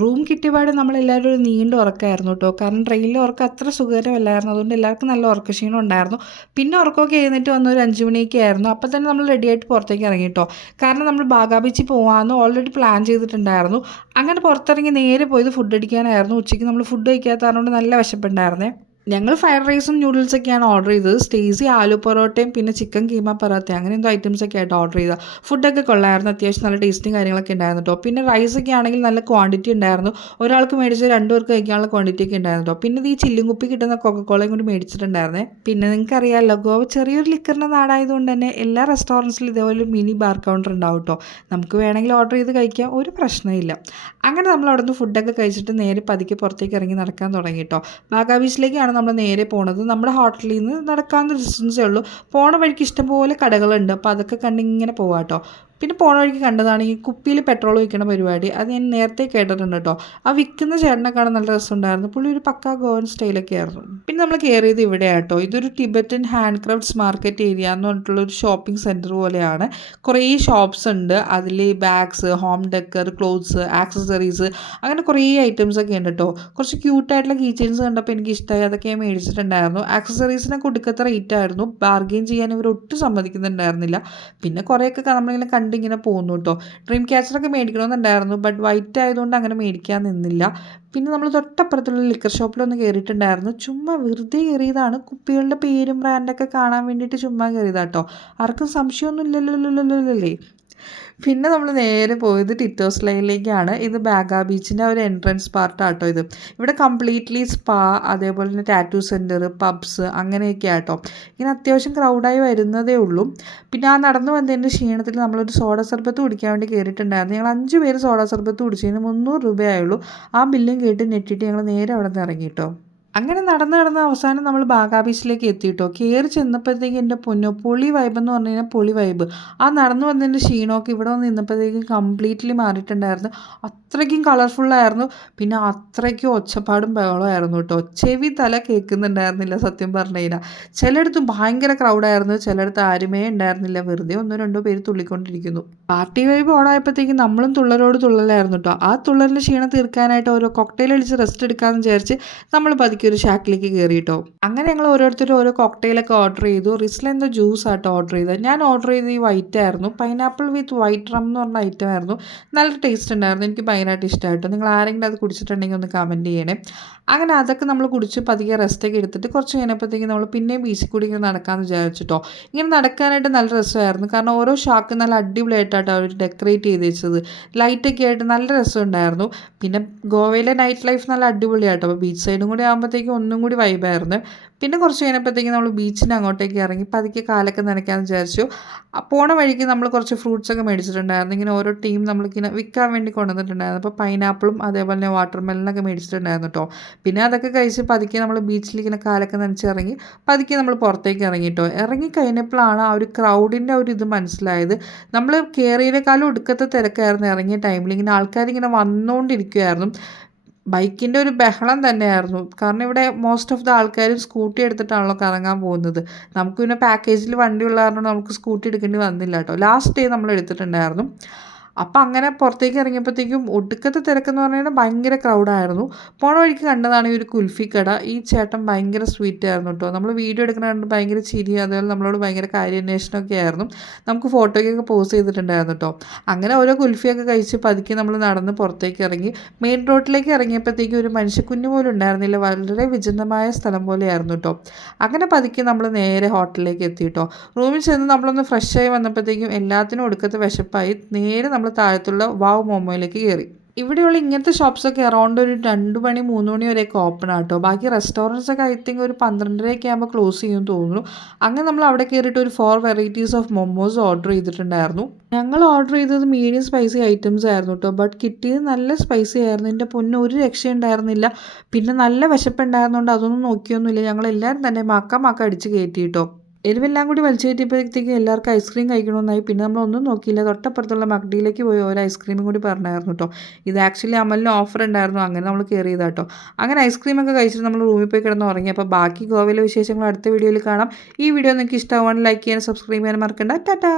Room കിട്ടിയപാട് നമ്മളെല്ലാവരും ഒരു നീണ്ട ഉറക്കമായിരുന്നു കേട്ടോ. കാരണം ട്രെയിനിലെ ഉറക്കം അത്ര സുഖകരമല്ലായിരുന്നു. അതുകൊണ്ട് എല്ലാവർക്കും നല്ല ഉറക്കക്ഷീണം ഉണ്ടായിരുന്നു. പിന്നെ ഉറക്കമൊക്കെ എഴുന്നേറ്റ് വന്ന ഒരു അഞ്ച് മണിയൊക്കെ ആയിരുന്നു. അപ്പോൾ തന്നെ നമ്മൾ റെഡിയായിട്ട് പുറത്തേക്ക് ഇറങ്ങി കേട്ടോ. കാരണം നമ്മൾ ബാഗാബീച്ചിൽ പോകാമെന്ന് ഓൾറെഡി പ്ലാൻ ചെയ്തിട്ടുണ്ടായിരുന്നു. അങ്ങനെ പുറത്തിറങ്ങി നേരെ പോയത് ഫുഡ് അടിക്കാനായിരുന്നു. ഉച്ചയ്ക്ക് നമ്മൾ ഫുഡ് കഴിക്കാത്തതുകൊണ്ട് നല്ല വിശപ്പുണ്ടായിരുന്നേ. ഞങ്ങൾ ഫ്രൈഡ് റൈസും നൂഡിൽസൊക്കെയാണ് ഓർഡർ ചെയ്തത്. സ്റ്റേസി ആലു പൊറോട്ടയും പിന്നെ ചിക്കൻ കീമ പറാത്ത അങ്ങനെ എന്തോ ഐറ്റംസ് ഒക്കെ ആയിട്ട് ഓർഡർ ചെയ്തത് ഫുഡൊക്കെ കൊള്ളായിരുന്നു. അത്യാവശ്യം നല്ല ടേസ്റ്റും കാര്യങ്ങളൊക്കെ ഉണ്ടായിരുന്നു കേട്ടോ പിന്നെ റൈസ് ഒക്കെ ആണെങ്കിൽ നല്ല ക്വാണ്ടിറ്റി ഉണ്ടായിരുന്നു. ഒരാൾക്ക് മേടിച്ച് രണ്ടുപേർക്ക് കഴിക്കാനുള്ള ക്വാണ്ടിറ്റി ഒക്കെ ഉണ്ടായിരുന്നു കേട്ടോ പിന്നെ ഈ ചില്ലും കുപ്പി കിട്ടുന്ന കൊക്കക്കോളയും കൂടി മേടിച്ചിട്ടുണ്ടായിരുന്നേ. പിന്നെ നിങ്ങൾക്ക് അറിയാമല്ലോ ഗോവ ചെറിയൊരു ലിക്കറിന്റെ നാടായതുകൊണ്ട് തന്നെ എല്ലാ റെസ്റ്റോറന്റ്സിലും ഇതേപോലെ മിനി ബാർ കൗണ്ടർ ഉണ്ടാവും കേട്ടോ നമുക്ക് വേണമെങ്കിൽ ഓർഡർ ചെയ്ത് കഴിക്കാം. ഒരു പ്രശ്നമില്ല അങ്ങനെ നമ്മൾ അവിടെ നിന്ന് ഫുഡൊക്കെ കഴിച്ചിട്ട് നേരെ പതുക്കെ പുറത്തേക്ക് ഇറങ്ങി നടക്കാൻ തുടങ്ങി കേട്ടോ ബാഗാ ബീച്ചിലേക്കാണ് നമ്മൾ നേരെ പോണത്. നമ്മുടെ ഹോട്ടലിൽ നിന്ന് നടക്കാവുന്ന ഡിസ്റ്റൻസേ ഉള്ളൂ. പോണ വഴിക്ക് ഇഷ്ടംപോലെ കടകളുണ്ട്. അപ്പോൾ അതൊക്കെ കണ്ടിങ്ങനെ പോവാട്ടോ. പിന്നെ പോണ വഴിക്ക് കണ്ടതാണ് ഈ കുപ്പിയിൽ പെട്രോൾ വിൽക്കുന്ന പരിപാടി. അത് ഞാൻ നേരത്തെ കേട്ടിട്ടുണ്ട് കേട്ടോ ആ വിൽക്കുന്ന ചേട്ടനെ കാണാൻ നല്ല രസമുണ്ടായിരുന്നു. പുള്ളി ഒരു പക്കാ ഗോവൻ സ്റ്റൈലൊക്കെ ആയിരുന്നു. പിന്നെ നമ്മൾ കയറിയത് ഇവിടെ ആട്ടോ ഇതൊരു Tibetan hand crafts market area എന്ന് പറഞ്ഞിട്ടുള്ള ഒരു ഷോപ്പിംഗ് സെന്റർ പോലെയാണ്. കുറേ ഷോപ്സ് ഉണ്ട്. അതിൽ bags home decor clothes accessories അങ്ങനെ കുറേ ഐറ്റംസ് ഒക്കെ ഉണ്ട് കേട്ടോ കുറച്ച് ക്യൂട്ടായിട്ടുള്ള കീ കണ്ടപ്പോൾ എനിക്ക് ഇഷ്ടമായി അതൊക്കെ ഞാൻ മേടിച്ചിട്ടുണ്ടായിരുന്നു. ആക്സസറീസിനൊക്കെ ഒടുക്കത്തെ റേറ്റ് ആയിരുന്നു. ബാർഗെയിൻ ചെയ്യാൻ ഇവർ ഒട്ടും സമ്മതിക്കുന്നുണ്ടായിരുന്നില്ല. പിന്നെ കുറേയൊക്കെ നമ്മളിങ്ങനെ കണ്ട് ഇങ്ങനെ പോകുന്നു കേട്ടോ ഡ്രീം ക്യാച്ചറൊക്കെ മേടിക്കണമെന്നുണ്ടായിരുന്നു. ബട്ട് വൈറ്റ് ആയതുകൊണ്ട് അങ്ങനെ മേടിക്കാൻ നിന്നില്ല. പിന്നെ നമ്മൾ തൊട്ടപ്പുറത്തുള്ള ലിക്കർ ഷോപ്പിലൊന്ന് കയറിയിട്ടുണ്ടായിരുന്നു ചുമ്മാ വെറുതെ കയറിയതാണ് കുപ്പികളുടെ പേരും ബ്രാൻഡൊക്കെ കാണാൻ വേണ്ടിയിട്ട് ചുമ്മാ കയറിയതാട്ടോ ആർക്കും സംശയമൊന്നും ഇല്ലല്ലോ പിന്നെ നമ്മൾ നേരെ പോയത് ടിറ്റോസ് ലൈനിലേക്കാണ്. ഇത് ബാഗാ ബീച്ചിന്റെ ഒരു എൻട്രൻസ് പാർട്ട് ആട്ടോ ഇത്. ഇവിടെ കംപ്ലീറ്റ്ലി സ്പാ അതേപോലെ തന്നെ ടാറ്റൂ സെന്റർ പബ്സ് അങ്ങനെയൊക്കെ ആട്ടോ ഇങ്ങനെ അത്യാവശ്യം ക്രൗഡായി വരുന്നതേ ഉള്ളൂ. പിന്നെ ആ നടന്നു വന്നതിന്റെ ക്ഷീണത്തിൽ നമ്മളൊരു സോഡ സർബത്ത് കുടിക്കാൻ വേണ്ടി കയറിയിട്ടുണ്ടായിരുന്നു ഞങ്ങൾ അഞ്ച് പേര് സോഡ സർബത്ത് കുടിച്ചതിന് മുന്നൂറ് രൂപയായുള്ളൂ ആ ബില്ലും കേട്ട് ഞെട്ടിയിട്ട് ഞങ്ങൾ നേരെ അവിടെ നിന്ന് ഇറങ്ങി കേട്ടോ. അങ്ങനെ നടന്ന് നടന്ന് അവസാനം നമ്മൾ ബാഗാ ബീച്ചിലേക്ക് എത്തിയിട്ടോ? കയറി ചെന്നപ്പോഴത്തേക്ക് എന്റെ പൊന്നോ പൊളി വൈബ് എന്ന് പറഞ്ഞു കഴിഞ്ഞാൽ പൊളി വൈബ് ആ നടന്നു വന്നതിന്റെ ക്ഷീണമൊക്കെ ഇവിടെ വന്ന് നിന്നപ്പോഴത്തേക്കും കംപ്ലീറ്റ്ലി മാറിയിട്ടുണ്ടായിരുന്നു. അത്രയ്ക്കും കളർഫുള്ളായിരുന്നു പിന്നെ അത്രയ്ക്കും ഒച്ചപ്പാടും ബഹളമായിരുന്നു കേട്ടോ. ചെവി തല കേൾക്കുന്നുണ്ടായിരുന്നില്ല സത്യം പറഞ്ഞു കഴിഞ്ഞാൽ. ചിലയിടത്ത് ഭയങ്കര ക്രൗഡായിരുന്നു ചിലയിടത്ത് ആരുമേ ഉണ്ടായിരുന്നില്ല. വെറുതെ ഒന്നോ രണ്ടോ പേര് തുള്ളിക്കൊണ്ടിരിക്കുന്നു. പാർട്ടി വൈബ് ഓണായപ്പോഴത്തേക്കും നമ്മളും തുള്ളലോട് തുള്ളലായിരുന്നു കേട്ടോ. ആ തുള്ളലിന്റെ ക്ഷീണം തീർക്കാനായിട്ട് ഓരോ കോക്ടെയിൽ അടിച്ച് റെസ്റ്റ് എടുക്കാമെന്ന് വിചാരിച്ച് നമ്മൾ ഒരു ഷാക്കിലേക്ക് കയറിയിട്ടോ അങ്ങനെ ഞങ്ങൾ ഓരോരുത്തരും ഓരോ കോക്ടെയിലൊക്കെ ഓർഡർ ചെയ്തു. റിസ്ലെന്തോ ജ്യൂസ് ആട്ടോ ഓർഡർ ചെയ്തത്. ഞാൻ ഓർഡർ ചെയ്ത് ഈ വൈറ്റ് ആയിരുന്നു. പൈനാപ്പിൾ വിത്ത് വൈറ്റ് റം എന്ന് പറഞ്ഞ ഐറ്റം ആയിരുന്നു. നല്ല ടേസ്റ്റ് ഉണ്ടായിരുന്നു. എനിക്ക് ഭയങ്കരമായിട്ട് ഇഷ്ടമായിട്ടോ. നിങ്ങൾ ആരെങ്കിലും അത് കുടിച്ചിട്ടുണ്ടെങ്കിൽ ഒന്ന് കമന്റ് ചെയ്യണേ. അങ്ങനെ അതൊക്കെ നമ്മൾ കുടിച്ച് പതിയെ റെസ്റ്റൊക്കെ എടുത്തിട്ട് കുറച്ച് കഴിഞ്ഞപ്പോഴത്തേക്ക് നമ്മൾ പിന്നെയും ബീച്ചിൽ കൂടി ഇങ്ങനെ നടക്കാമെന്ന് വിചാരിച്ചിട്ടോ. ഇങ്ങനെ നടക്കാനായിട്ട് നല്ല രസമായിരുന്നു. കാരണം ഓരോ ഷാക്ക് നല്ല അടിപൊളിയായിട്ടാണ് അവർ ഡെക്കറേറ്റ് ചെയ്ത് വെച്ചത്. ലൈറ്റൊക്കെ ആയിട്ട് നല്ല രസമുണ്ടായിരുന്നു. പിന്നെ ഗോവയിലെ നൈറ്റ് ലൈഫ് നല്ല അടിപൊളിയായിട്ടോ അപ്പോൾ ബീച്ച് സൈഡും കൂടി ആകുമ്പോഴത്തേക്കും ഒന്നും കൂടി വൈബായിരുന്നു പിന്നെ കുറച്ച് കഴിഞ്ഞപ്പോഴത്തേക്കും നമ്മൾ ബീച്ചിന് അങ്ങോട്ടേക്ക് ഇറങ്ങി പതുക്കെ കാലൊക്കെ നനയ്ക്കാമെന്ന് വിചാരിച്ചു. പോണ വഴിക്ക് നമ്മൾ കുറച്ച് ഫ്രൂട്ട്സൊക്കെ മേടിച്ചിട്ടുണ്ടായിരുന്നു. ഇങ്ങനെ ഓരോ ടീം നമ്മൾക്കിങ്ങനെ വിൽക്കാൻ വേണ്ടി കൊണ്ടുവന്നിട്ടുണ്ടായിരുന്നു. അപ്പോൾ പൈനാപ്പിളും അതേപോലെ തന്നെ വാട്ടർ മെലനൊക്കെ മേടിച്ചിട്ടുണ്ടായിരുന്നു കേട്ടോ പിന്നെ അതൊക്കെ കഴിച്ച് പതുക്കെ നമ്മൾ ബീച്ചിൽ ഇങ്ങനെ കാലൊക്കെ നനച്ച് ഇറങ്ങി പതുക്കെ നമ്മൾ പുറത്തേക്ക് ഇറങ്ങി കേട്ടോ ഇറങ്ങി കഴിഞ്ഞപ്പോഴാണ് ആ ഒരു ക്രൗഡിന്റെ ഒരു ഇത് മനസ്സിലായത്. നമ്മൾ കയറിയതിനേക്കാളും ഒടുക്കത്തെ തിരക്കായിരുന്നു. ഇറങ്ങിയ ടൈമിൽ ഇങ്ങനെ ആൾക്കാരിങ്ങനെ വന്നുകൊണ്ടിരിക്കുമായിരുന്നു ബൈക്കിന്റെ ഒരു ബഹളം തന്നെയായിരുന്നു. കാരണം ഇവിടെ മോസ്റ്റ് ഓഫ് ദ ആൾക്കാരും സ്കൂട്ടി എടുത്തിട്ടാണല്ലോ കറങ്ങാൻ പോകുന്നത്. നമുക്ക് പിന്നെ പാക്കേജിൽ വണ്ടി കാരണം നമുക്ക് സ്കൂട്ടി എടുക്കേണ്ടി വന്നില്ല കേട്ടോ. ലാസ്റ്റ് ഡേ നമ്മൾ എടുത്തിട്ടുണ്ടായിരുന്നു. അപ്പം അങ്ങനെ പുറത്തേക്ക് ഇറങ്ങിയപ്പോഴത്തേക്കും ഒടുക്കത്തെ തിരക്കെന്ന് പറഞ്ഞാൽ ഭയങ്കര ക്രൗഡായിരുന്നു പോണ വഴിക്ക് കണ്ടതാണ് ഈ ഒരു കുൽഫി കട. ഈ ചേട്ടൻ ഭയങ്കര സ്വീറ്റ് ആയിരുന്നു കേട്ടോ. നമ്മൾ വീഡിയോ എടുക്കുന്ന കണ്ട് ഭയങ്കര ചിരി അതുപോലെ നമ്മളോട് ഭയങ്കര കാര്യാന്വേഷണമൊക്കെ ആയിരുന്നു. നമുക്ക് ഫോട്ടോയ്ക്കൊക്കെ പോസ്റ്റ് ചെയ്തിട്ടുണ്ടായിരുന്നു കേട്ടോ. അങ്ങനെ ഓരോ കുൽഫിയൊക്കെ കഴിച്ച് പതുക്കെ നമ്മൾ നടന്ന് പുറത്തേക്ക് ഇറങ്ങി. മെയിൻ റോഡിലേക്ക് ഇറങ്ങിയപ്പോഴത്തേക്കും ഒരു മനുഷ്യക്കുഞ്ഞു പോലും ഉണ്ടായിരുന്നില്ല. വളരെ വിചിന്തമായ സ്ഥലം പോലെയായിരുന്നു കേട്ടോ. അങ്ങനെ പതുക്കെ നമ്മൾ നേരെ ഹോട്ടലിലേക്ക് എത്തി കേട്ടോ. റൂമിൽ ചെന്ന് നമ്മളൊന്ന് ഫ്രഷായി വന്നപ്പോഴത്തേക്കും എല്ലാത്തിനും ഒടുക്കത്തെ വിശപ്പായി. നേരെ നമ്മൾ താഴത്തുള്ള വാവ് മോമോയിലേക്ക് കയറി ഇവിടെയുള്ള ഇങ്ങനത്തെ ഷോപ്സൊക്കെ അറൗണ്ട് ഒരു രണ്ട് മണി മൂന്ന് മണി വരെയൊക്കെ ഓപ്പൺ ആട്ടോ ബാക്കി റെസ്റ്റോറന്റ്സ് ഒക്കെ ഐ തിങ്ക് ഒരു പന്ത്രണ്ടരയൊക്കെ ആകുമ്പോൾ ക്ലോസ് ചെയ്യുമെന്ന് തോന്നുന്നു. അങ്ങനെ നമ്മൾ അവിടെ കയറിയിട്ട് ഒരു four varieties of momos order ചെയ്തിട്ടുണ്ടായിരുന്നു. ഞങ്ങൾ ഓർഡർ ചെയ്തത് മീഡിയം സ്പൈസി ഐറ്റംസ് ആയിരുന്നു കേട്ടോ ബട്ട് കിട്ടിയത് നല്ല സ്പൈസി ആയിരുന്നു. എന്റെ പൊന്നെ ഒരു രക്ഷയുണ്ടായിരുന്നില്ല പിന്നെ നല്ല വിശപ്പുണ്ടായിരുന്നുകൊണ്ട് അതൊന്നും നോക്കിയൊന്നുമില്ല. ഞങ്ങൾ എല്ലാവരും തന്നെ മക്ക മക്ക അടിച്ച് കയറ്റി കേട്ടോ എരിവെല്ലാം കൂടി വലിച്ചു കയറ്റിയപ്പോഴത്തേക്കും എല്ലാവർക്കും ഐസ്ക്രീം കഴിക്കണമെന്നായി. പിന്നെ നമ്മളൊന്നും നോക്കിയില്ല. തൊട്ടപ്പുറത്തുള്ള മക്ഡിയിലേക്ക് പോയി ഓരോ ഐസ്ക്രീമും കൂടി പറഞ്ഞായിരുന്നു കേട്ടോ ഇത് ആക്ച്വലി അമലിന് ഓഫർ ഉണ്ടായിരുന്നു. അങ്ങനെ നമ്മൾ കയറി കേട്ടോ അങ്ങനെ ഐസ്ക്രീമൊക്കെ കഴിച്ചിട്ട് നമ്മൾ റൂമിൽ പോയി കിടന്ന് ഉറങ്ങി. അപ്പോൾ ബാക്കി ഗോവയിലെ വിശേഷങ്ങൾ അടുത്ത വീഡിയോയിൽ കാണാം. ഈ വീഡിയോ നിങ്ങൾക്ക് ഇഷ്ടമാണ് ലൈക്ക് ചെയ്യാൻ സബ്സ്ക്രൈബ് ചെയ്യാൻ മറക്കണ്ട. ടാറ്റാ!